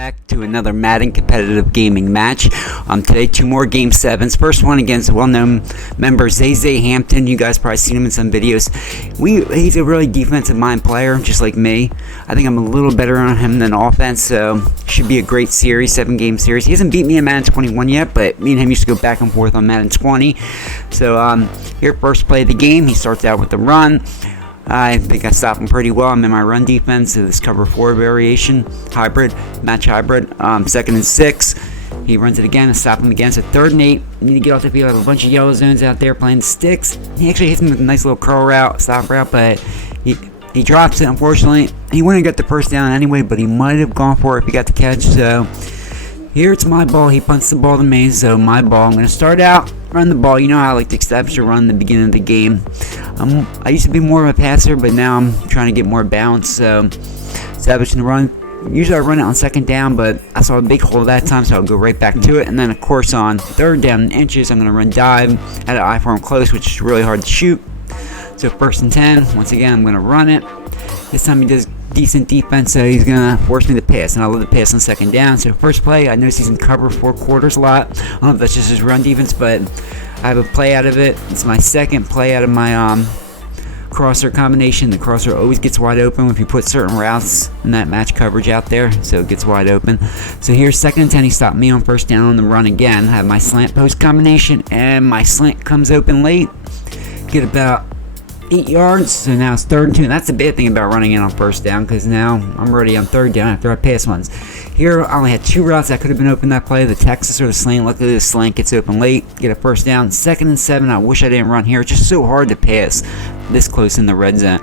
back to another Madden competitive gaming match. Today, two more Game 7s. First one against well-known member Zay Hampton. You guys probably seen him in some videos. He's a really defensive-minded player, just like me. I think I'm a little better on him than offense, so should be a great series, 7-game series. He hasn't beat me in Madden 21 yet, but me and him used to go back and forth on Madden 20. So here, first play of the game, he starts out with the run. I think I stopped him pretty well. I'm in my run defense, so this cover 4 variation, match hybrid, 2nd and 6. He runs it again and stop him again. So 3rd and 8. Need to get off the field. I have a bunch of yellow zones out there playing sticks. He actually hits me with a nice little curl route, stop route, but he drops it, unfortunately. He wouldn't have got the first down anyway, but he might have gone for it if he got the catch. So here it's my ball. He punts the ball to me, so my ball. I'm going to start out, run the ball. You know how I like to establish a run in the beginning of the game. I used to be more of a passer, but now I'm trying to get more balance. So establishing the run. Usually I run it on 2nd down, but I saw a big hole that time, so I'll go right back to it. And then, of course, on 3rd down in inches, I'm going to run dive at an I-form close, which is really hard to shoot. So 1st and 10. Once again, I'm going to run it. This time he does decent defense, so he's going to force me to pass, and I love the pass on 2nd down. So first play, I notice he's in cover 4 quarters a lot. I don't know if that's just his run defense, but I have a play out of it. It's my 2nd play out of my crosser combination. The crosser always gets wide open if you put certain routes in that match coverage out there, so it gets wide open. So here's 2nd and 10. He stopped me on 1st down on the run again. I have my slant post combination, and my slant comes open late. Get about 8 yards, so now it's 3rd and 2. And that's the bad thing about running in on 1st down, because now I'm already on 3rd down after I pass ones. Here I only had 2 routes that could have been open that play, the Texas or the slant. Luckily the slant gets open late, get a 1st down. 2nd and 7. I wish I didn't run here. It's just so hard to pass this close in the red zone.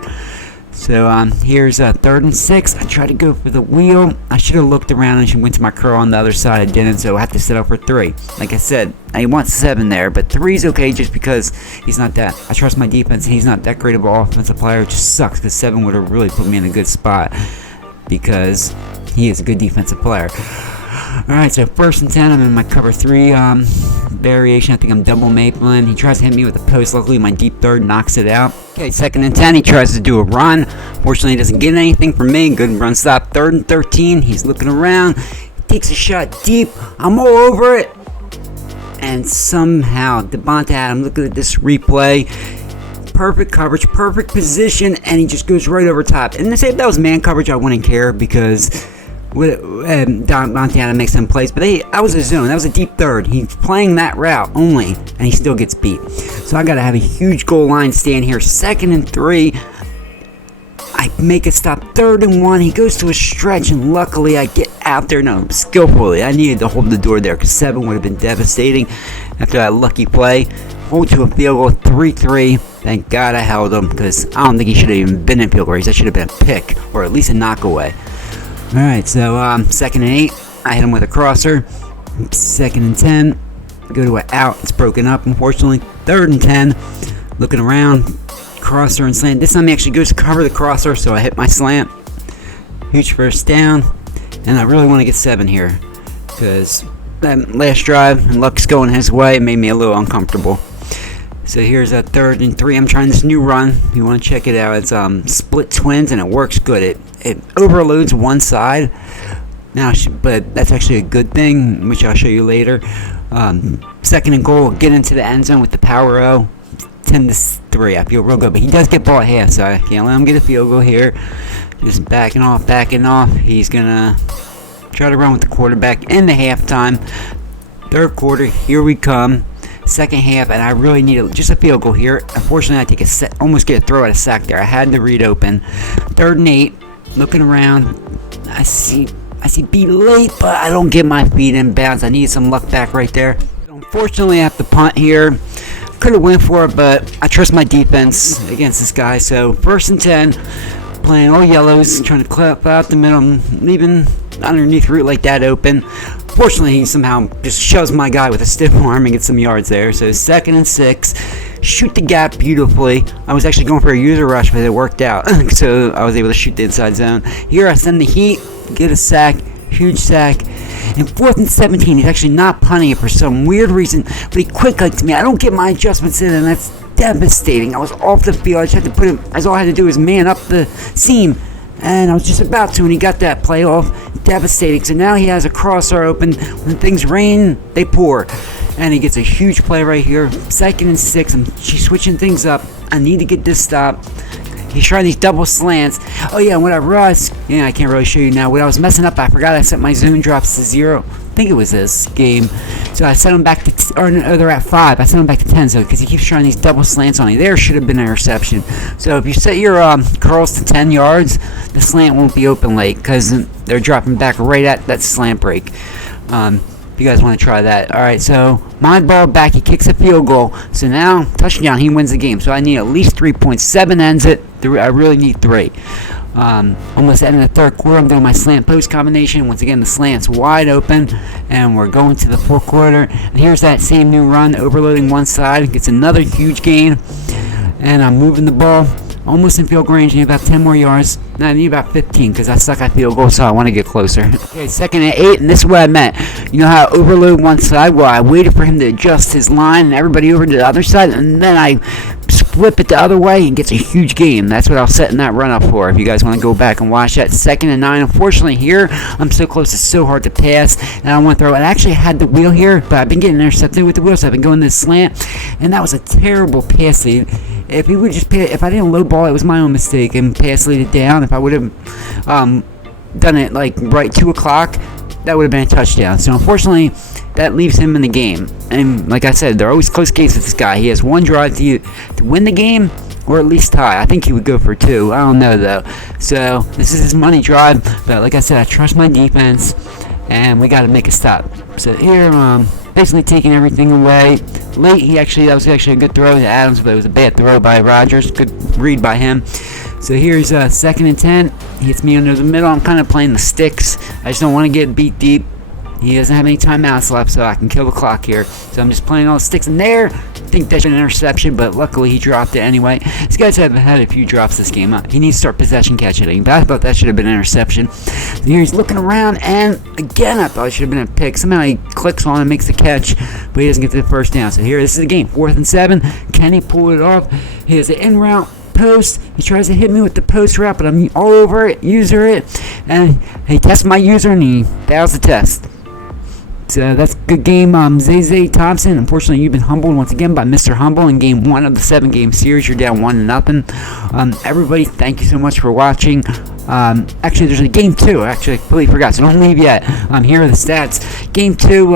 So here's 3rd and 6. I tried to go for the wheel. I should have looked around and went to my curl on the other side. I didn't, so I have to set up for 3. Like I said, I want 7 there, but 3 is okay just because he's not that. I trust my defense. He's not that great of an offensive player. It just sucks because 7 would have really put me in a good spot because he is a good defensive player. Alright, so 1st and 10, I'm in my cover 3 variation. I think I'm double mapling. He tries to hit me with the post. Luckily, my deep 3rd knocks it out. Okay, 2nd and 10, he tries to do a run. Fortunately, he doesn't get anything from me. Good run stop. 3rd and 13, he's looking around. He takes a shot deep. I'm all over it. And somehow, Devonta Adams, look at this replay. Perfect coverage, perfect position, and he just goes right over top. And to say if that was man coverage, I wouldn't care because Devonta Adams makes some plays, but that was a zone. That was a deep 3rd. He's playing that route only, and he still gets beat. So I got to have a huge goal line stand here. 2nd and 3. I make a stop. 3rd and 1. He goes to a stretch, and luckily I get out there. No, skillfully. I needed to hold the door there because 7 would have been devastating after that lucky play. Hold to a field goal, 3-3. Thank God I held him because I don't think he should have even been in field goal range. That should have been a pick or at least a knockaway. Alright, so 2nd and 8, I hit him with a crosser. 2nd and 10, go to an out, it's broken up unfortunately. 3rd and 10, looking around, crosser and slant. This time he actually goes to cover the crosser, so I hit my slant. Huge 1st down, and I really want to get 7 here, because that last drive, and luck's going his way, it made me a little uncomfortable. So here's a 3rd and 3. I'm trying this new run. If you want to check it out, it's split twins, and it works good. It overloads one side. Now, but that's actually a good thing, which I'll show you later. 2nd and goal. Get into the end zone with the power O. 10-3. I feel real good, but he does get ball at half, so I can't let him get a field goal here. Just backing off. He's gonna try to run with the quarterback in the halftime. 3rd quarter. Here we come. 2nd half, and I really need just a field goal here. Unfortunately, I take almost get a throw at a sack there. I had the read open. 3rd and 8, looking around. I see beat late, but I don't get my feet in bounds. I need some luck back right there. Unfortunately, I have to punt here. Could have went for it, but I trust my defense against this guy. So 1st and 10, playing all yellows, trying to clip out the middle, leaving underneath route like that open. Fortunately, he somehow just shoves my guy with a stiff arm and gets some yards there. So 2nd and 6, shoot the gap beautifully. I was actually going for a user rush, but it worked out. So I was able to shoot the inside zone. Here I send the heat, get a sack, huge sack. And 4th and 17, he's actually not punting it for some weird reason, but he quick to me. I don't get my adjustments in, and that's devastating. I was off the field. I just had to put him, all I had to do was man up the seam. and I was just about to, and he got that play off. Devastating. So now he has a crosser open. When things rain, they pour. And he gets a huge play right here. 2nd and 6. She's switching things up. I need to get this stop. He's trying these double slants. Oh yeah, what I realized, I can't really show you now. When I was messing up, I forgot I set my zone drops to 0. I think it was this game. So I set them back to, they're at 5. I set them back to 10. So because he keeps trying these double slants on me, there should have been an interception. So if you set your curls to 10 yards, the slant won't be open late because they're dropping back right at that slant break. If you guys want to try that. Alright, so my ball back, he kicks a field goal. So now, touchdown, he wins the game. So I need at least 3 points. 7 ends it. I really need 3. Almost ending the third quarter. I'm doing my slant post combination. Once again, the slant's wide open. And we're going to the fourth quarter. And here's that same new run, overloading one side. Gets another huge gain. And I'm moving the ball. Almost in field range, I need about 10 more yards. No, I need about 15 because I suck at field goal, so I want to get closer. Okay, 2nd and 8, and this is what I meant. You know how I overload one side? Well, I waited for him to adjust his line and everybody over to the other side, and then I flip it the other way and gets a huge gain. That's what I was setting that run up for. If you guys want to go back and watch that. 2nd and 9. Unfortunately, here, I'm so close, it's so hard to pass, and I want to throw it. I actually had the wheel here, but I've been getting intercepted with the wheel, so I've been going this slant, and that was a terrible pass lead. If he would just pay, if I didn't low ball, it was my own mistake and pass lead it down. If I would have done it like right 2 o'clock, that would have been a touchdown. So unfortunately, that leaves him in the game. And like I said, they're always close games with this guy. He has one drive to win the game or at least tie. I think he would go for 2. I don't know though. So this is his money drive. But like I said, I trust my defense, and we got to make a stop. So here, basically taking everything away. Late, that was actually a good throw to Adams, but it was a bad throw by Rodgers. Good read by him. So here's 2nd and 10. He hits me under the middle. I'm kind of playing the sticks. I just don't want to get beat deep. He doesn't have any timeouts left, so I can kill the clock here. So I'm just playing all the sticks in there. I think that's an interception, but luckily he dropped it anyway. These guys have had a few drops this game. He needs to start possession catching. But I thought that should have been an interception. So here he's looking around, and again, I thought it should have been a pick. Somehow he clicks on and makes the catch, but he doesn't get to the first down. So here, this is the game. 4th and 7. Can he pull it off? He has an in route. Post. He tries to hit me with the post route, but I'm all over it, user it, and he tests my user and he fails the test. So that's a good game. Zay Thompson, unfortunately you've been humbled once again by Mr. Humble in game 1 of the 7-game series. You're down 1-0. Everybody, thank you so much for watching. Actually, there's a game 2. Actually, I completely forgot, so don't leave yet. Here are the stats. Game 2,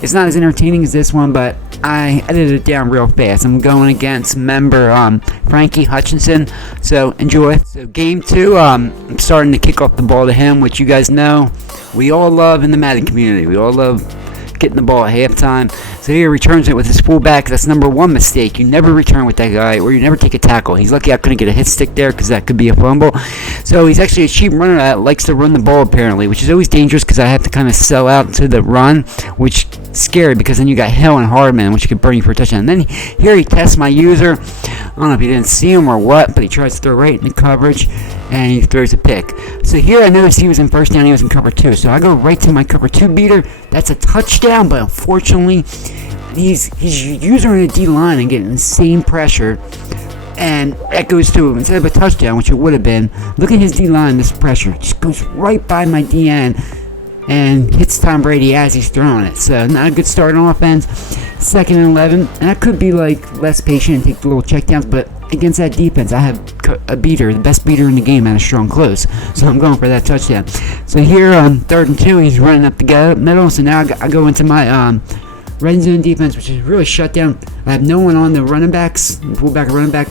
it's not as entertaining as this one, but I edited it down real fast. I'm going against member Frankie Hutchinson, so enjoy. So game 2, I'm starting to kick off the ball to him, which you guys know we all love in the Madden community. We all love getting the ball at halftime. So here he returns it with his fullback. That's number 1 mistake. You never return with that guy, or you never take a tackle. He's lucky I couldn't get a hit stick there because that could be a fumble. So he's actually a cheap runner that likes to run the ball apparently, which is always dangerous because I have to kind of sell out to the run, which is scary because then you got Hill and Hardman, which could burn you for a touchdown. And then here he tests my user. I don't know if he didn't see him or what, but he tries to throw right in the coverage, and he throws a pick. So here I noticed he was in first down, he was in cover 2. So I go right to my cover 2 beater. That's a touchdown, but unfortunately, he's using a D-line and getting insane pressure. And that goes to him. Instead of a touchdown, which it would have been, look at his D-line, this pressure. Just goes right by my DN and hits Tom Brady as he's throwing it. So not a good start on offense. 2nd and 11. And I could be like less patient and take the little checkdowns, but against that defense, I have a beater, the best beater in the game at a strong close. So I'm going for that touchdown. So here on 3rd and 2, he's running up the middle. So now I go into my red zone defense, which is really shut down. I have no one on the running backs, fullback or running back.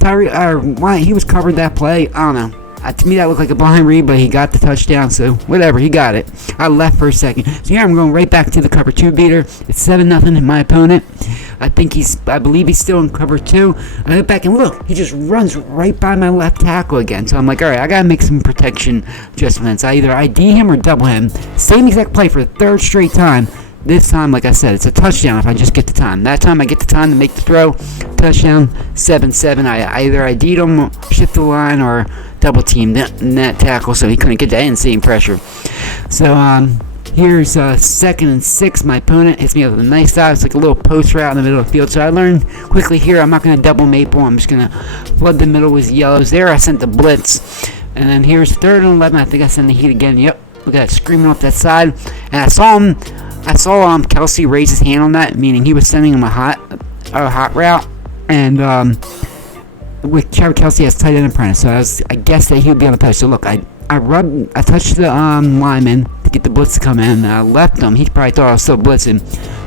Why he was covered that play, I don't know. To me, that looked like a blind read, but he got the touchdown, so whatever, he got it. I left for a second. So here I'm going right back to the cover 2 beater. It's 7-0 in my opponent. I believe he's still in cover 2. I look back and look, he just runs right by my left tackle again. So I'm like, all right, I got to make some protection adjustments. I either ID him or double him. Same exact play for the 3rd straight time. This time, like I said, it's a touchdown if I just get the time. That time I get the time to make the throw. Touchdown, 7-7. I either ID'd him, shift the line, or double team that tackle so he couldn't get that insane pressure. So here's 2nd and 6. My opponent hits me with a nice dive. It's like a little post route in the middle of the field. So I learned quickly here I'm not going to double maple. I'm just going to flood the middle with yellows. There I sent the blitz. And then here's 3rd and 11. I think I sent the heat again. Yep. Look at that, screaming off that side. And I saw Kelsey raise his hand on that, meaning he was sending him a hot route. And with Travis Kelsey as tight end apprentice, so I guess that he would be on the post. So look, I touched the lineman to get the blitz to come in. And I left him. He probably thought I was still blitzing.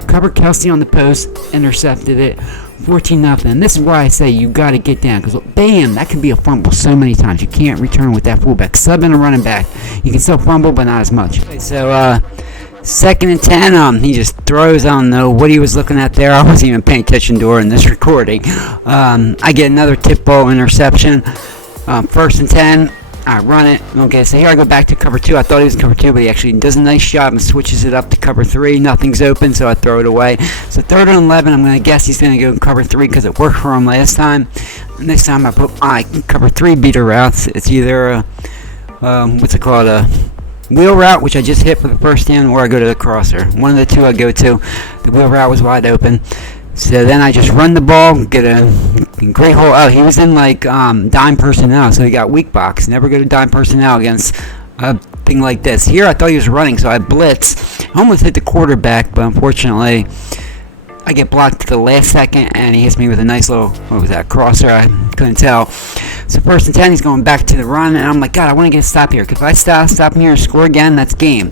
Covered Kelsey on the post, intercepted it, 14-0. And this is why I say you got to get down, because bam, that can be a fumble so many times. You can't return with that fullback. Sub in a running back, you can still fumble, but not as much. Okay, so 2nd and 10. He just throws. I don't know what he was looking at there. I wasn't even paying attention during this recording. I get another tip ball interception. 1st and 10. I run it. Okay, so here I go back to cover 2. I thought he was in cover 2, but he actually does a nice job and switches it up to cover 3. Nothing's open, so I throw it away. So 3rd and 11, I'm going to guess he's going to go in cover 3 because it worked for him last time. And this time I put my cover 3 beater routes. It's either a, a wheel route, which I just hit for the first down, or I go to the crosser. One of the two I go to. The wheel route was wide open. So then I just run the ball, get a great hole. Oh, he was in like dime personnel, so he got weak box. Never go to dime personnel against a thing like this. Here I thought he was running, so I blitz. I almost hit the quarterback, but unfortunately I get blocked at the last second, and he hits me with a nice little, what was that, crosser? I couldn't tell. So 1st and 10, he's going back to the run, and I'm like, God, I want to get a stop here. Because if I stop him here and score again, that's game.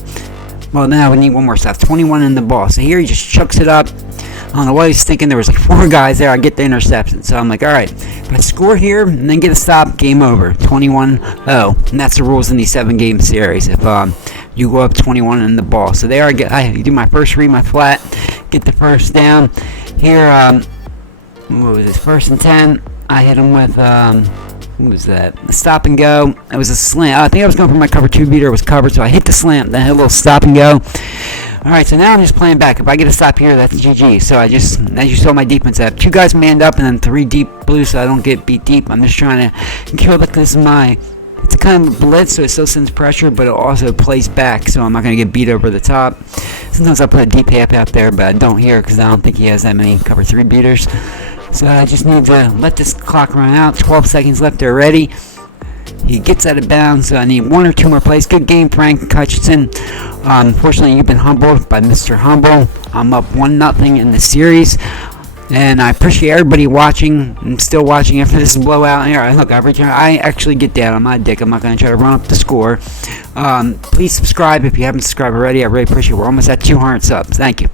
Well, then I would need one more stop. 21 in the ball. So here he just chucks it up. I don't know what he's thinking. There was like 4 guys there. I get the interception. So I'm like, all right, if I score here and then get a stop, game over. 21-0. And that's the rules in these 7-game series. If you go up 21 in the ball. So there I do my first read, my flat, get the first down. Here, what was this? 1st and 10. I hit him with, what was that? A stop and go. It was a slant. I think I was going for my cover 2 beater. It was covered, so I hit the slant. Then I hit a little stop and go. Alright, so now I'm just playing back. If I get a stop here, that's GG. So I just, as you saw my defense, I have 2 guys manned up and then 3 deep blue, so I don't get beat deep. I'm just trying to kill this it's a kind of a blitz, so it still sends pressure, but it also plays back, so I'm not going to get beat over the top. Sometimes I put a deep half out there, but I don't here because I don't think he has that many cover 3 beaters. So I just need to let this clock run out. 12 seconds left already. He gets out of bounds, so I need 1 or 2 more plays. Good game, Frank Hutchinson. Unfortunately, you've been humbled by Mr. Humble. I'm up 1-0 in the series. And I appreciate everybody watching and still watching after this blowout. Here, look, I actually get down. I'm not a dick. I'm not going to try to run up the score. Please subscribe if you haven't subscribed already. I really appreciate it. We're almost at 200 subs. Thank you.